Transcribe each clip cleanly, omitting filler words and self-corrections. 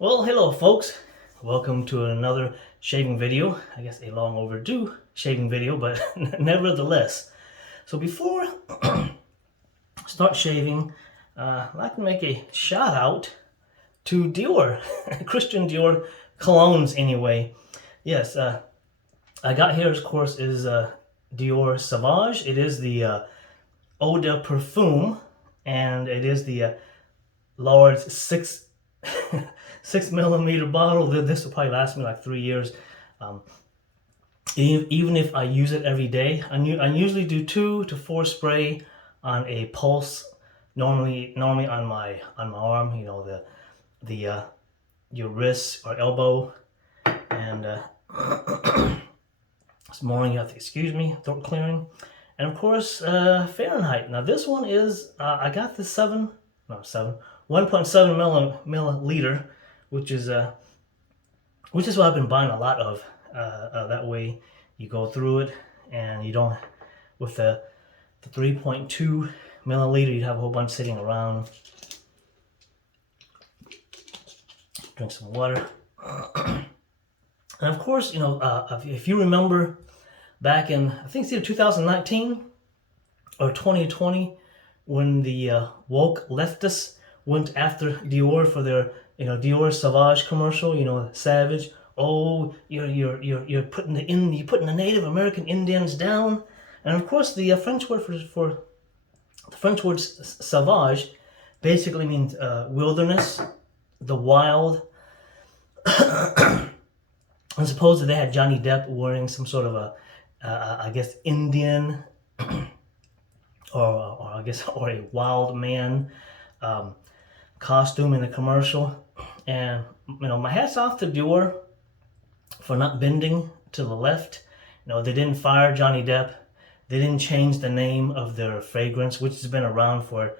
Well, hello folks. Welcome to another shaving video. I guess a long overdue shaving video, but nevertheless. So before I start shaving, I'd like to make a shout out to Dior, Christian Dior colognes anyway. Yes, I got here, of course, is Dior Sauvage. It is the eau de parfum, and it is the large 6 millimeter bottle. This will probably last me like 3 years. Um, Even if I use it every day, I usually do 2 to 4 spray on a pulse. Normally on my arm. You know, the your wrist or elbow, and this morning you have to excuse me, throat clearing, and of course Fahrenheit. Now this one is I got the 1.7 milliliter, which is what I've been buying a lot of. That way you go through it and you don't, with the 3.2 milliliter, you'd have a whole bunch sitting around. Drink some water. And of course, you know, if you remember back in, I think it's either 2019 or 2020, when the woke leftists went after Dior for their, you know, Dior Sauvage commercial, you know, Savage. Oh, you're putting the Native American Indians down, and of course the French word for the French word sauvage basically means wilderness, the wild. And supposedly they had Johnny Depp wearing some sort of a I guess Indian or I guess or a wild man costume in the commercial. And you know, my hat's off to Dior for not bending to the left. You know, they didn't fire Johnny Depp. They didn't change the name of their fragrance, which has been around for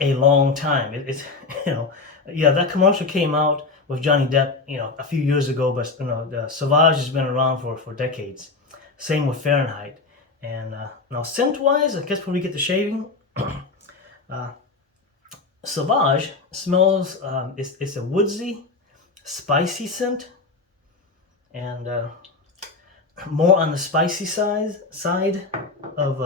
a long time. It's you know, yeah, that commercial came out with Johnny Depp, you know, a few years ago, but you know, the Sauvage has been around for decades. Same with Fahrenheit. And now scent-wise, I guess when we get to shaving, Sauvage smells. It's a woodsy, spicy scent, and more on the spicy side of.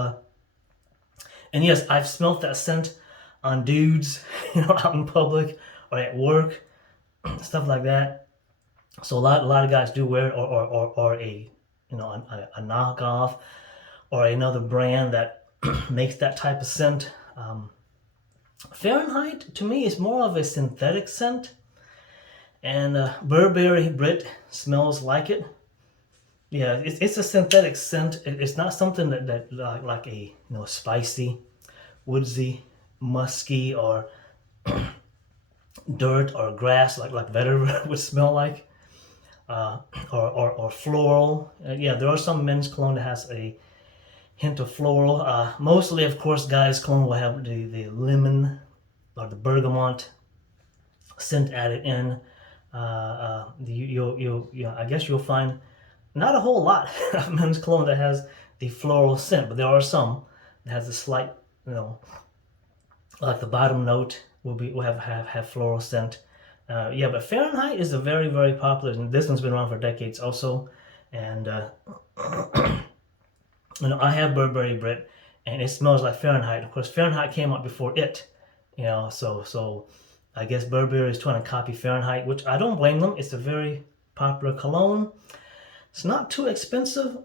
And yes, I've smelt that scent on dudes, you know, out in public or at work, stuff like that. So a lot of guys do wear it, or a, you know, a knockoff or another brand that makes that type of scent. Fahrenheit to me is more of a synthetic scent, and Burberry Brit smells like it. Yeah, it's a synthetic scent. It's not something that like a, you know, spicy, woodsy, musky, or dirt or grass like Vetter would smell like, or floral. Yeah, there are some men's cologne that has a hint of floral. Mostly, of course, guys' cologne will have the lemon or the bergamot scent added in. I guess you'll find not a whole lot of men's cologne that has the floral scent, but there are some that has a slight, you know, like the bottom note will have floral scent. Yeah, but Fahrenheit is a very, very popular, and this one's been around for decades also. And you know, I have Burberry Brit, and it smells like Fahrenheit. Of course, Fahrenheit came out before it, you know, so I guess Burberry is trying to copy Fahrenheit, which I don't blame them. It's a very popular cologne. It's not too expensive,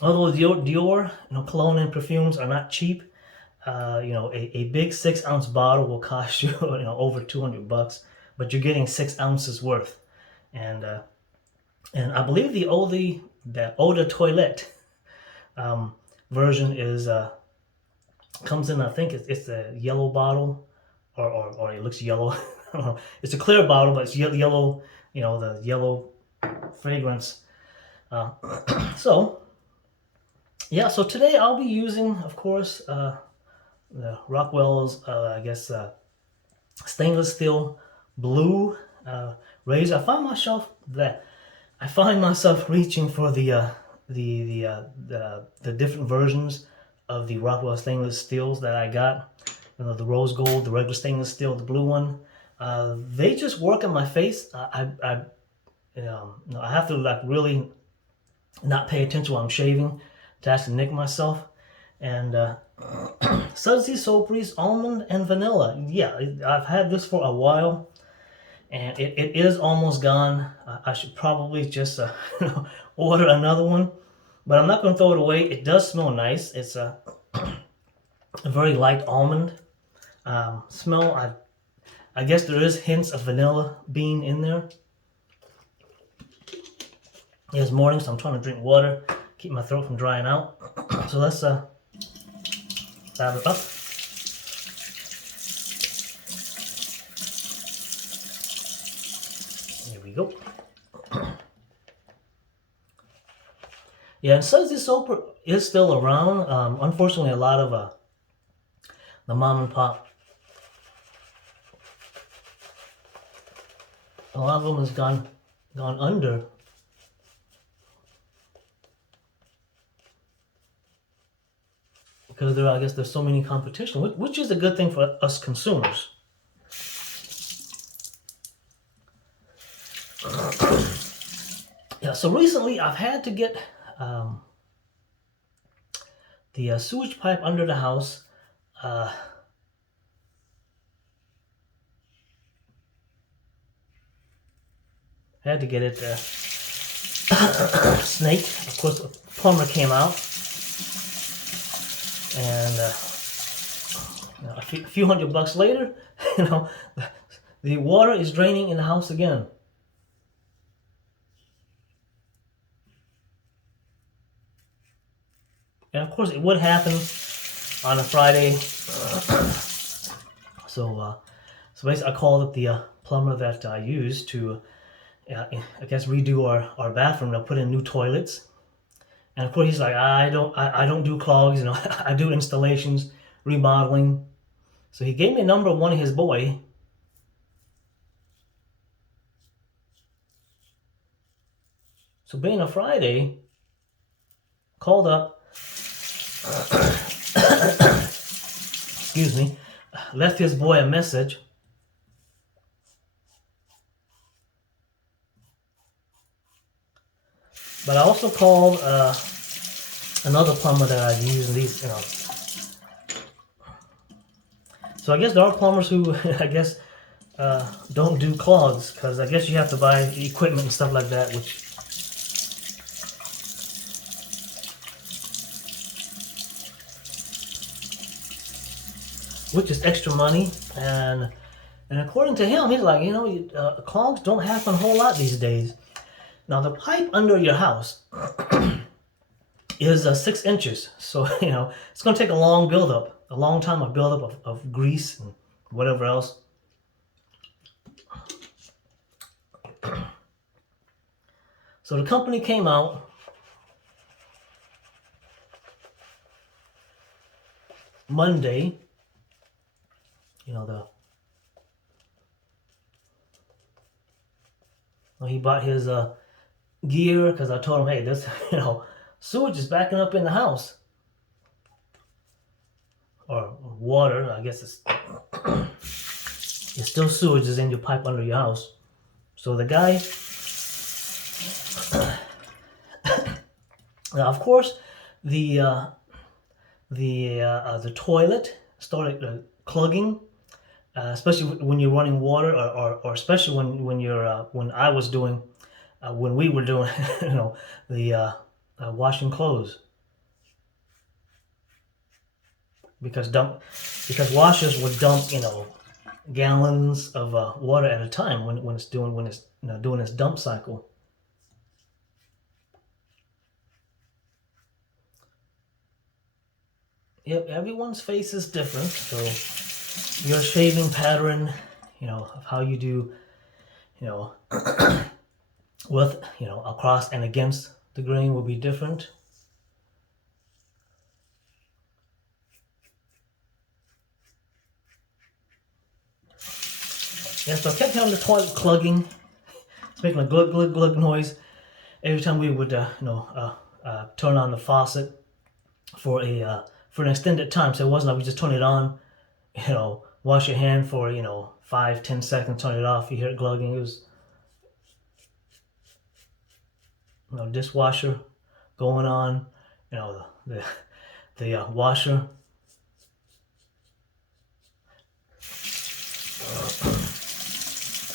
although Dior, you know, cologne and perfumes are not cheap. You know, a big 6-ounce bottle will cost you, you know, over $200, but you're getting 6 ounces worth. And I believe the eau de toilette version is comes in, I think it's a yellow bottle, or it looks yellow. I don't know. It's a clear bottle, but it's yellow. You know, the yellow fragrance. So yeah, so today I'll be using, of course, the Rockwell's I guess stainless steel blue razor. I find myself reaching for the different versions of the Rockwell stainless steels that I got. You know, the rose gold, the regular stainless steel, the blue one. They just work in my face. I have to like really not pay attention while I'm shaving to actually nick myself. And Sudsy Soapri's almond and vanilla. Yeah, I've had this for a while, and it is almost gone. I should probably just order another one, but I'm not going to throw it away. It does smell nice. It's a very light almond smell. I guess there is hints of vanilla bean in there. It's morning, so I'm trying to drink water, keep my throat from drying out. So let's dab it up. Here we go. Yeah, and Sudsy Soap is still around. Unfortunately, a lot of the mom and pop, a lot of them has gone under. Because I guess there's so many competition, which is a good thing for us consumers. Yeah, so recently I've had to get the sewage pipe under the house. Had to get it snaked. Of course, a plumber came out, and a few $100 later, the water is draining in the house again. And of course, it would happen on a Friday. So basically, I called up the plumber that I used to, I guess, redo our bathroom. To put in new toilets. And of course, he's like, I don't do clogs. I do installations, remodeling. So he gave me a number of one of his boy. So being a Friday, called up. Excuse me, left his boy a message. But I also called another plumber that I've used in these, So I guess there are plumbers who, I guess, don't do clogs, because I guess you have to buy equipment and stuff like that, which is extra money. And according to him, he's like, clogs don't happen a whole lot these days. Now the pipe under your house is 6 inches, so it's going to take a long time of buildup of grease and whatever else. So the company came out. Monday, he bought his gear, because I told him, hey, this sewage is backing up in the house, or water. I guess it's still sewage is in your pipe under your house. So the guy, now of course, the toilet started clogging, especially when you're running water, or especially when I was doing. When we were doing, the washing clothes, because washers would dump, gallons of water at a time when it's doing its dump cycle. Yep, everyone's face is different, so your shaving pattern, of how you do, with, across and against the grain will be different. Yeah, so I kept hearing the toilet plugging. It's making a glug glug glug noise every time we would, turn on the faucet for an extended time. So it wasn't like we just turn it on, wash your hand for 5-10 seconds, turn it off, you hear it glugging. It was dishwasher going on, the washer.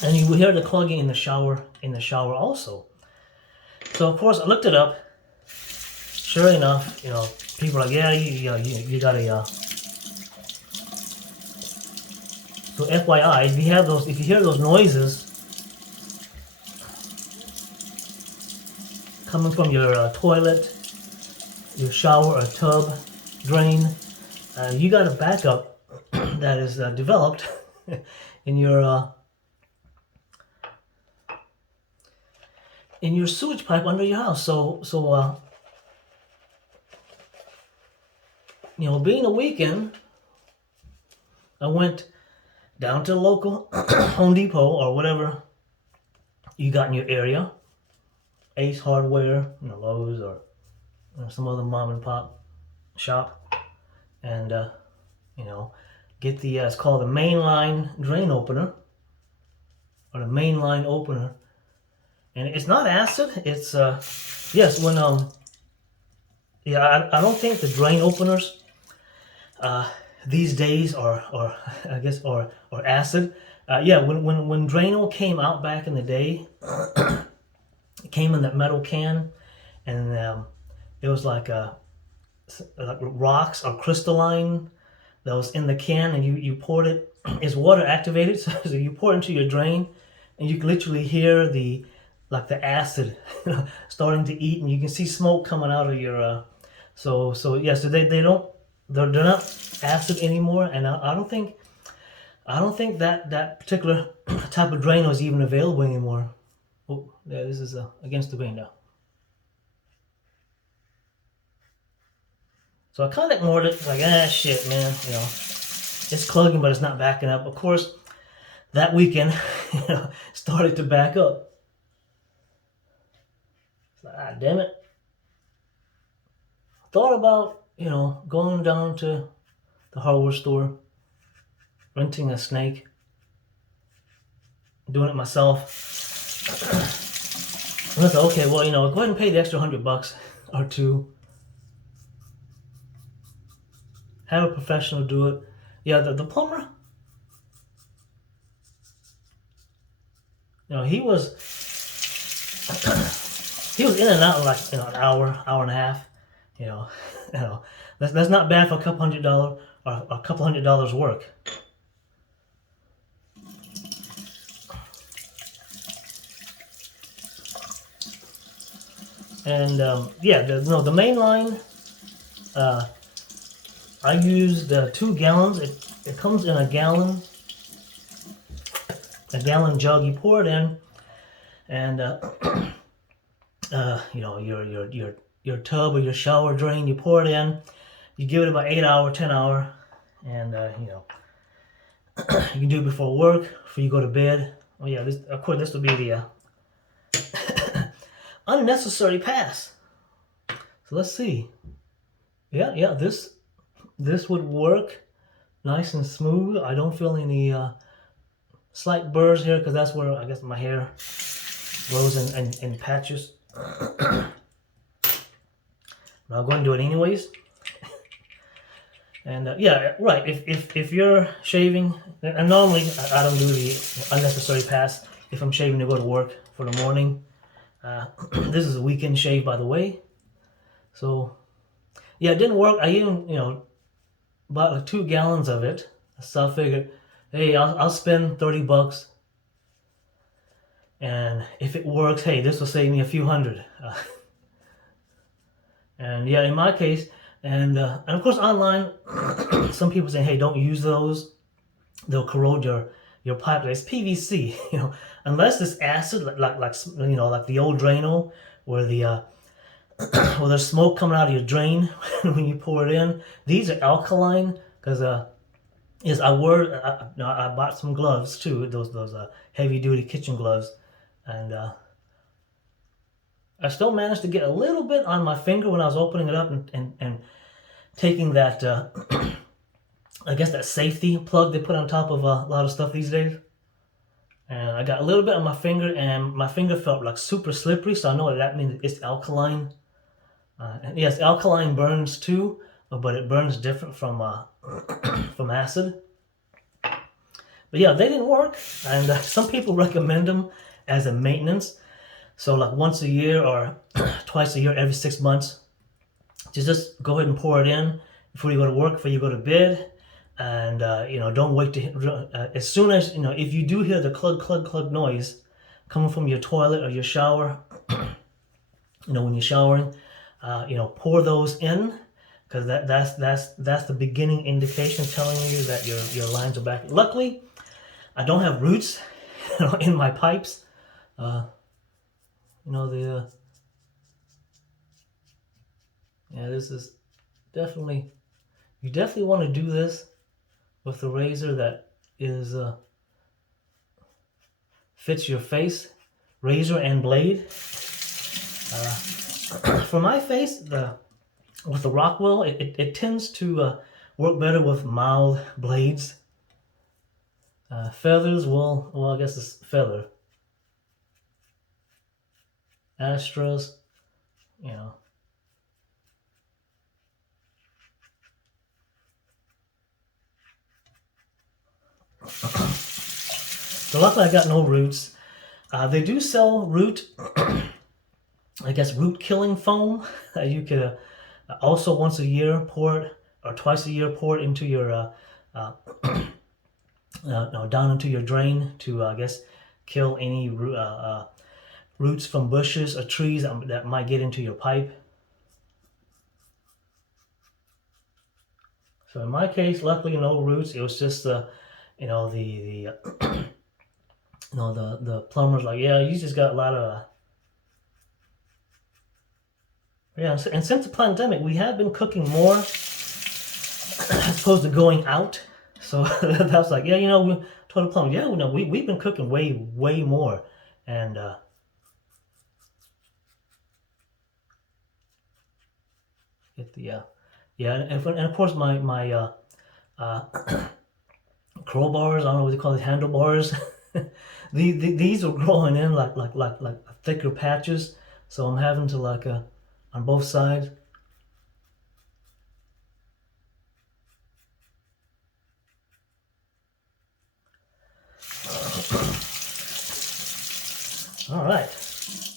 And you hear the clugging in the shower also. So of course I looked it up. Sure enough, people are like, yeah, you got a. So FYI, if you hear those noises coming from your toilet, your shower or tub, drain, you got a backup that is developed in your sewage pipe under your house. So being a weekend, I went down to the local Home Depot or whatever you got in your area, Ace Hardware, Lowe's, or some other mom and pop shop, and get the it's called the mainline drain opener, or the mainline opener, and it's not acid. It's yes, when I don't think the drain openers these days or I guess or acid. When Drano came out back in the day, it came in that metal can, and it was like rocks or crystalline that was in the can, and you poured it. It's water activated, so you pour it into your drain, and you can literally hear the acid starting to eat, and you can see smoke coming out of your. So they're not acid anymore, and I don't think that particular type of Drano is even available anymore. Oh, yeah, this is against the grain now. So I kind of ignored it, like, shit, man, it's clugging, but it's not backing up. Of course, that weekend, started to back up. It's like, damn it. Thought about, going down to the hardware store, renting a snake, doing it myself. And I thought, okay, well, go ahead and pay the extra $100 or $2. Have a professional do it. Yeah, the plumber, he was in and out in like an hour and a half. That's not bad for a couple $100 or a couple $100 work. And the main line, I used 2 gallons. It comes in a gallon jug. You pour it in, and your tub or your shower drain. You pour it in. You give it about 8 hour, 10 hour, and you can do it before work, before you go to bed. Oh yeah, of course this will be the unnecessary pass. So let's see. Yeah, this would work nice and smooth. I don't feel any slight burrs here, because that's where I guess my hair grows in patches. I'll go and do it anyways. And right. If you're shaving, and normally I don't do the unnecessary pass if I'm shaving to go to work for the morning. This is a weekend shave, by the way. So yeah, it didn't work. I even bought like 2 gallons of it. So I figured, hey, I'll spend $30, and if it works, hey, this will save me a few $100. And yeah, in my case, and of course online, some people say, hey, don't use those. They'll corrode your pipe. It's PVC, unless it's acid, like the old Drano, where well, there's smoke coming out of your drain when you pour it in. These are alkaline, because I bought some gloves too, those heavy duty kitchen gloves, and I still managed to get a little bit on my finger when I was opening it up and taking that I guess that safety plug they put on top of a lot of stuff these days. And I got a little bit on my finger, and my finger felt like super slippery, so I know that means it's alkaline. And yes, alkaline burns too, but it burns different from from acid. But yeah, they didn't work, and some people recommend them as a maintenance. So like once a year or twice a year, every 6 months, just go ahead and pour it in before you go to work, before you go to bed, and don't wait to. As soon as if you do hear the clug clug clug noise coming from your toilet or your shower, when you're showering, pour those in, because that's the beginning indication telling you that your lines are back. Luckily, I don't have roots in my pipes. This is definitely, you definitely want to do this with the razor that is fits your face, razor and blade. For my face, with the Rockwell, it tends to work better with mild blades. Feathers, well, I guess it's feather. Astros, So luckily I got no roots. They do sell root, I guess root killing foam. You could also once a year pour it, or twice a year pour it into your down into your drain to I guess kill any roots from bushes or trees that might get into your pipe. So in my case, luckily no roots. It was just the the plumber's like, yeah, you just got a lot of and since the pandemic, we have been cooking more as opposed to going out. So that was like, yeah, we told the plumber, yeah, we've been cooking way more, and get the and of course my crowbars, I don't know what they call it, handlebars. These are growing in like thicker patches, so I'm having to on both sides. All right.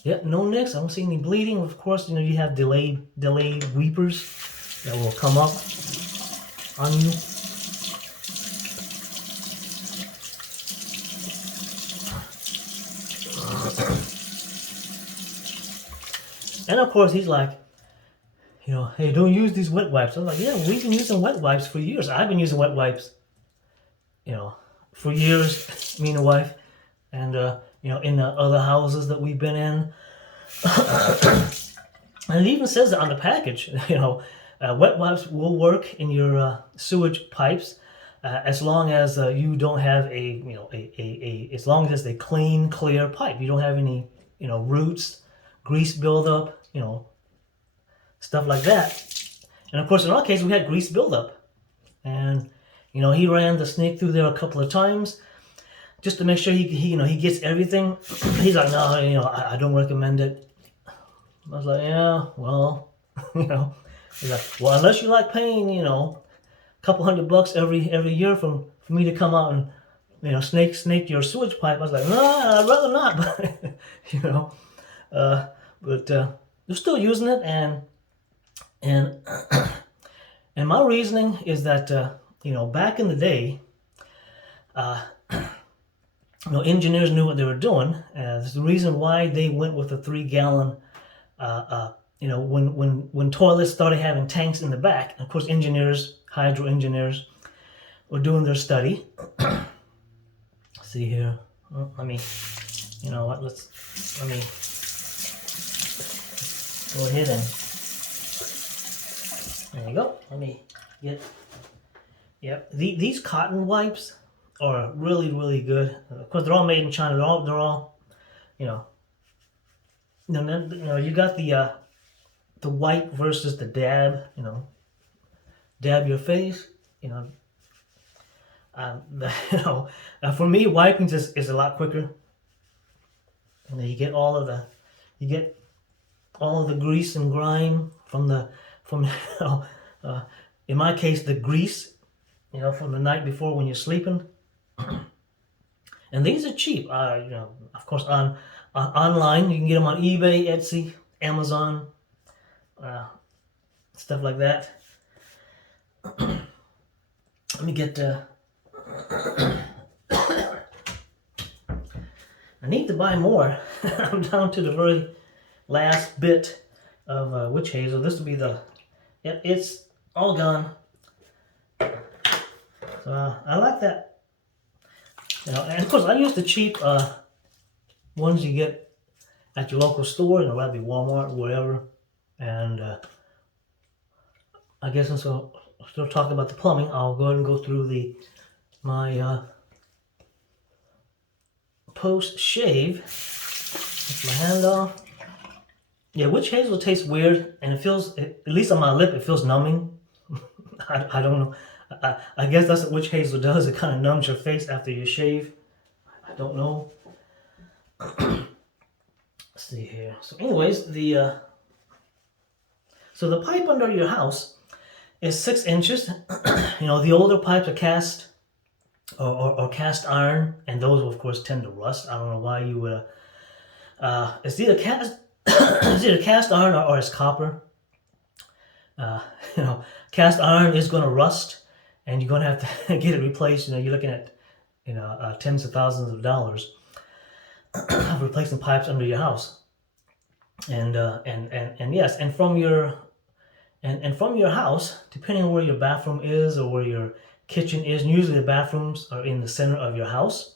Yep, no nicks. I don't see any bleeding. Of course, you have delayed weepers that will come up on you. And of course, he's like, hey, don't use these wet wipes. I'm like, yeah, we've been using wet wipes for years. I've been using wet wipes, for years, me and the wife, and in the other houses that we've been in. And it even says it on the package, wet wipes will work in your sewage pipes as long as you don't have as long as it's a clean, clear pipe. You don't have any, roots, grease buildup, stuff like that. And of course, in our case, we had grease buildup. And, he ran the snake through there a couple of times just to make sure he gets everything. He's like, no, I don't recommend it. I was like, yeah, well, he's like, well, unless you like paying, a couple $100 every year for me to come out and, snake your sewage pipe. I was like, no, I'd rather not, but they're still using it, and and my reasoning is that back in the day, engineers knew what they were doing. There's the reason why they went with a 3-gallon. When toilets started having tanks in the back, of course, hydro engineers, were doing their study. See here, let me go ahead and there you go. Let me get. Yep, these cotton wipes are really good. Of course, they're all made in China. They're all you got the wipe versus the dab. Dab your face. You know, for me, wiping is a lot quicker. And then you get all of the grease and grime from you know, uh, in my case, the grease, you know, from the night before when you're sleeping. And these are cheap. You know, of course, online you can get them on eBay, Etsy, Amazon, uh, stuff like that. Let me get. I need to buy more. I'm down to the very last bit of witch hazel. This will be the. Yep, it's all gone. So I like that. You know, and of course I use the cheap ones you get at your local store. You know, that'd be Walmart, or whatever. And I guess since we're still talking about the plumbing, I'll go ahead and go through my post shave. Take my hand off. Yeah, witch hazel tastes weird, and it feels, at least on my lip, it feels numbing. I don't know. I guess that's what witch hazel does. It kind of numbs your face after you shave. I don't know. Let's see here. So, anyways, so the pipe under your house is 6 inches. You know, the older pipes are cast or cast iron, and those of course tend to rust. I don't know why you would. It's either cast, it's either cast iron or it's copper. You know, cast iron is going to rust, and you're going to have to get it replaced. You know, you're looking at tens of thousands of dollars of replacing pipes under your house. And yes, and from your house, depending on where your bathroom is or where your kitchen is, and usually the bathrooms are in the center of your house.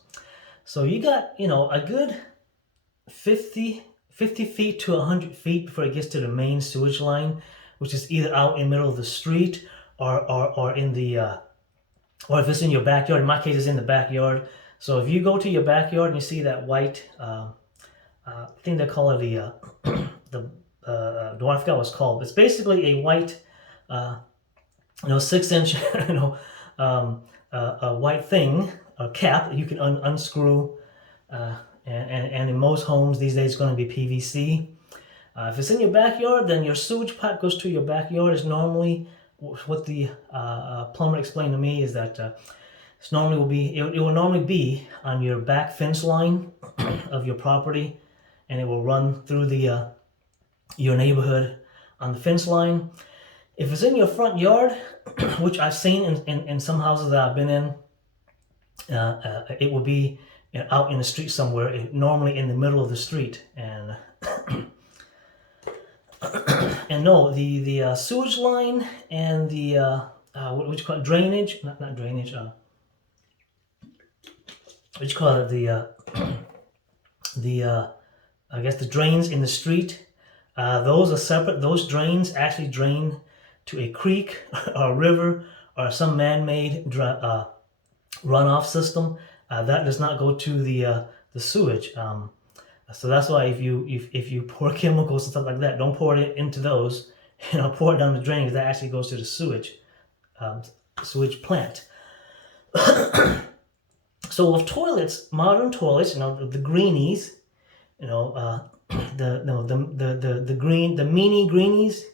So you got, you know, a good 50 feet to 100 feet before it gets to the main sewage line, which is either out in the middle of the street or in the or if it's in your backyard. In my case, it's in the backyard. So if you go to your backyard and you see that white I think they call it the I forgot what it's called. It's basically a white, you know, 6 inch, you know, a white thing, a cap that you can unscrew. And in most homes these days, it's going to be PVC. If it's in your backyard, then your sewage pipe goes to your backyard. Is normally what the plumber explained to me, is that it's normally will be it will normally be on your back fence line of your property, and it will run through the your neighborhood on the fence line. If it's in your front yard, which I've seen in some houses that I've been in, it will be out in the street somewhere, normally in the middle of the street. And and no, the sewage line and the what you call it, drainage, not drainage, what you call it, the I guess the drains in the street, those are separate. Those drains actually drain to a creek or a river or some man-made runoff system. That does not go to the sewage. So that's why if you pour chemicals and stuff like that, don't pour it into those. You know, pour it down the drain, because that actually goes to the sewage plant. So with toilets, modern toilets, you know, the greenies, you know, the mini greenies.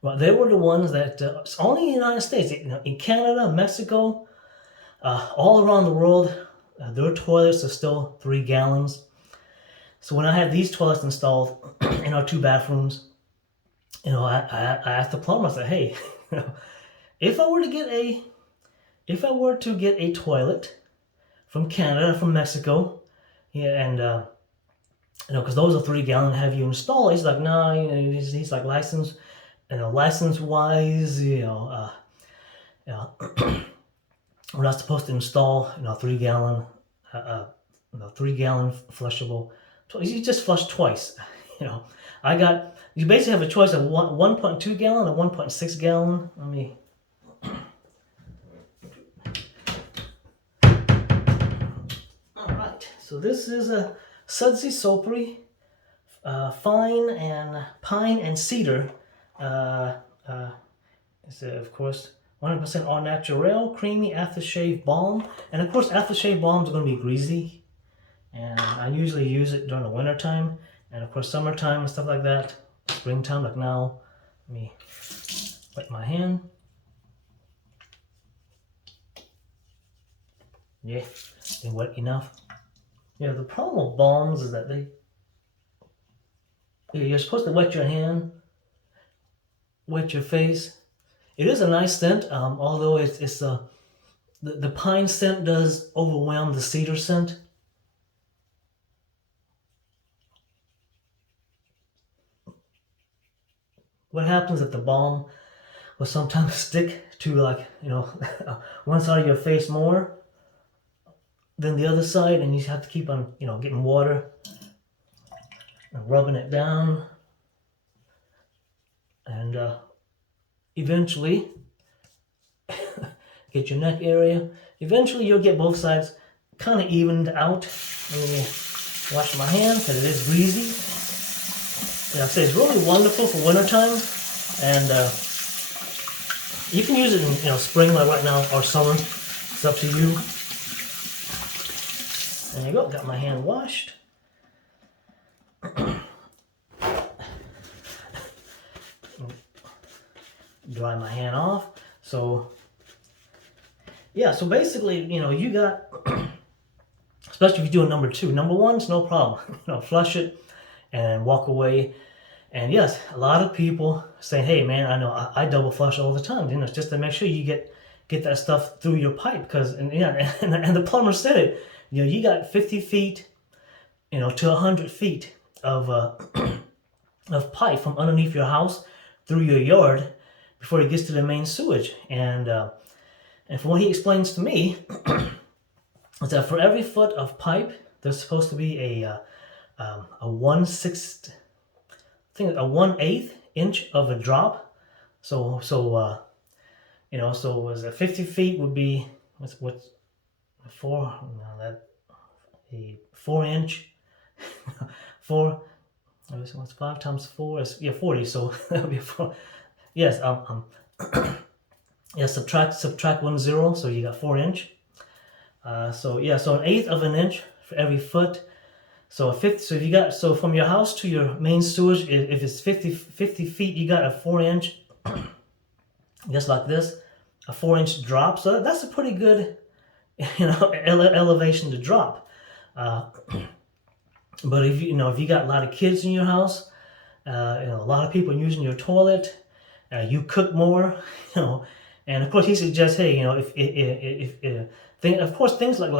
Well, they were the ones that it's only in the United States, you know, in Canada, Mexico, all around the world, their toilets are still 3 gallons. So when I had these toilets installed in our 2 bathrooms, you know, I asked the plumber. I said, "Hey, you know, if I were to get a toilet from Canada, from Mexico, yeah, and you know, because those are 3 gallon, have you install it?" He's like, "No, you know," he's like, license wise, you know, we're not supposed to install, you know, 3 gallon, 3 gallon flushable. You just flush twice, you know. You basically have a choice of 1.2 gallon or 1.6 gallon. Let me. All right. So this is a Sudsy Soapery, fine and pine and cedar. It's of course 100% all natural, creamy aftershave balm. And of course, aftershave balms are going to be greasy. And I usually use it during the winter time. And of course, summertime and stuff like that. Springtime, like now. Let me wet my hand. Yeah, they're wet enough. Yeah, the problem with balms is that you're supposed to wet your hand, wet your face. It is a nice scent, although the pine scent does overwhelm the cedar scent. What happens if the balm will sometimes stick to, like, one side of your face more than the other side, and you have to keep on, getting water and rubbing it down, and eventually get your neck area. Eventually you'll get both sides kind of evened out. Let me wash my hand because it is greasy. Like I say, it's really wonderful for wintertime, and you can use it in spring, like right now, or summer. It's up to you. There you go. Got my hand washed. Dry my hand off. So yeah, so basically, you got, especially if you're doing number two. Number one's no problem. Flush it and walk away. And yes, a lot of people say, hey man, I know I double flush all the time. Just to make sure you get that stuff through your pipe. Because and the plumber said it. You got 50 feet, to 100 feet of of pipe from underneath your house through your yard before it gets to the main sewage. And from what he explains to me, is that for every foot of pipe, there's supposed to be a 1/6, I think a 1/8 inch of a drop. So was a 50 feet would be what's 4 inch, what's 5 times 4 is 40. So that would be 4. Yes, yeah, subtract 1 0, so you got 4 inch. So an eighth of an inch for every foot. So if you got, so from your house to your main sewage, if it's 50 feet, you got a 4 inch, just like this, a 4 inch drop. So that's a pretty good, elevation to drop. But if you got a lot of kids in your house, a lot of people using your toilet, you cook more, and of course he suggests, hey, of course things like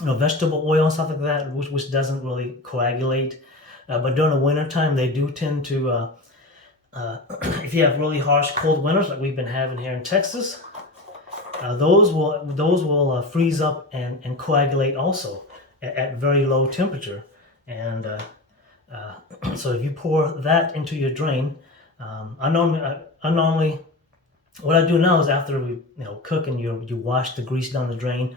vegetable oil and stuff like that, which doesn't really coagulate, but during the winter time they do tend to, if you have really harsh cold winters like we've been having here in Texas, those will freeze up and coagulate also at very low temperature. And so if you pour that into your drain, I normally what I do now is after we cook and you wash the grease down the drain,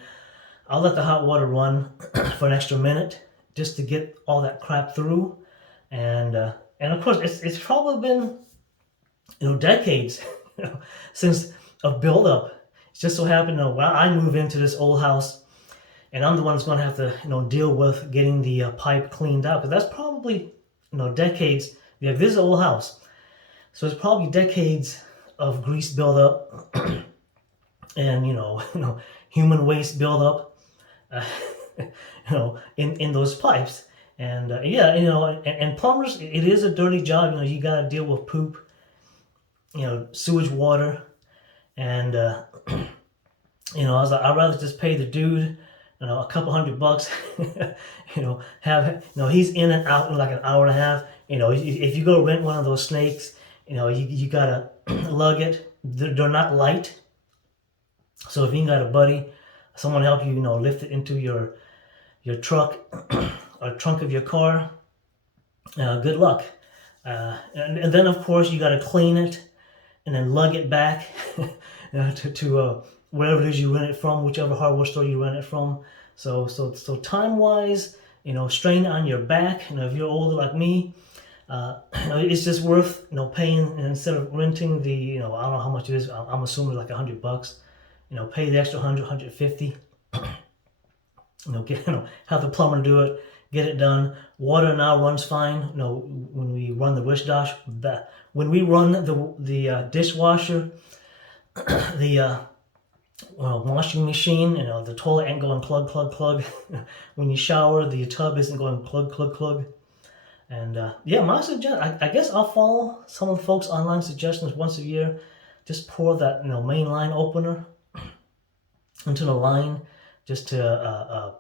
I'll let the hot water run for an extra minute just to get all that crap through. And of course it's probably been decades since a buildup. It's just so happened when I move into this old house, and I'm the one that's going to have to deal with getting the pipe cleaned out, because that's probably decades. Yeah, this is an old house, so it's probably decades of grease buildup and human waste buildup, in those pipes. And and plumbers, it is a dirty job. You got to deal with poop, sewage water, and I was like, I'd rather just pay the dude, a couple $100, he's in and out in like an hour and a half. If you go rent one of those snakes, you gotta lug it. They're not light. So if you ain't got a buddy, someone help you, lift it into your truck or trunk of your car, good luck. And then of course you gotta clean it and then lug it back to wherever it is you rent it from, whichever hardware store you rent it from. So time wise, strain on your back. If you're older like me, It's just worth, paying, instead of renting the, I don't know how much it is. I'm assuming like $100. Pay the extra 150. Have the plumber do it, get it done. Water now runs fine. When we run the when we run the dishwasher, the washing machine, the toilet ain't going plug, plug, plug. When you shower, the tub isn't going plug, plug, plug. And yeah, my suggestion, I guess I'll follow some of the folks' online suggestions once a year. Just pour that main line opener into the line, just to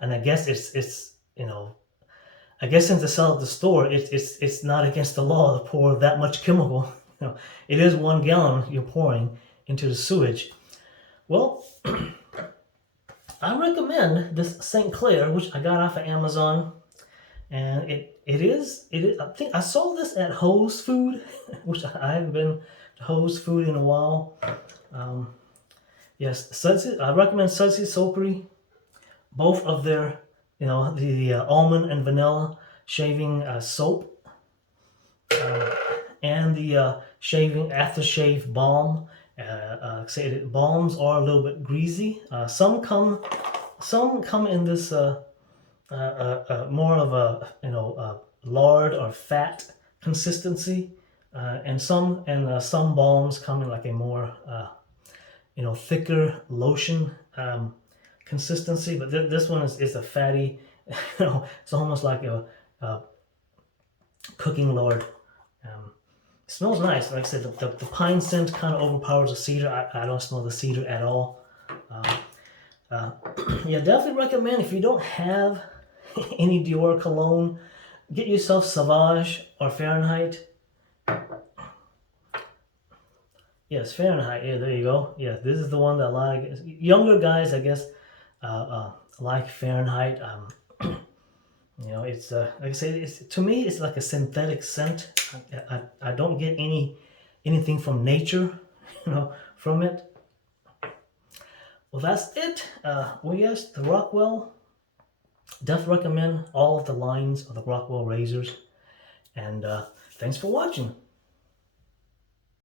and I guess it's I guess since they sell at the store, it's not against the law to pour that much chemical. It is 1 gallon you're pouring into the sewage. Well, I recommend this St. Clair, which I got off of Amazon, and it is. I think I saw this at Whole's Food, which I haven't been to Whole's Food in a while. Yes, Sudsy. I recommend Sudsy Soapery. Both of their, the almond and vanilla shaving soap, and the shaving aftershave balm. Balms are a little bit greasy. Some come in this more of a lard or fat consistency, and some balms come in like a more thicker lotion consistency. But this one is a fatty, it's almost like a cooking lard. It smells nice. Like I said, the pine scent kind of overpowers the cedar. I don't smell the cedar at all. Yeah, definitely recommend, if you don't have any Dior cologne, get yourself Sauvage or Fahrenheit. Yes, Fahrenheit. Yeah, there you go. Yeah, this is the one that a lot of younger guys, I guess, like Fahrenheit. It's like I say, to me, it's like a synthetic scent. I don't get anything from nature, from it. Well, that's it. Well, yes, the Rockwell. Definitely recommend all of the lines of the Rockwell razors. And thanks for watching.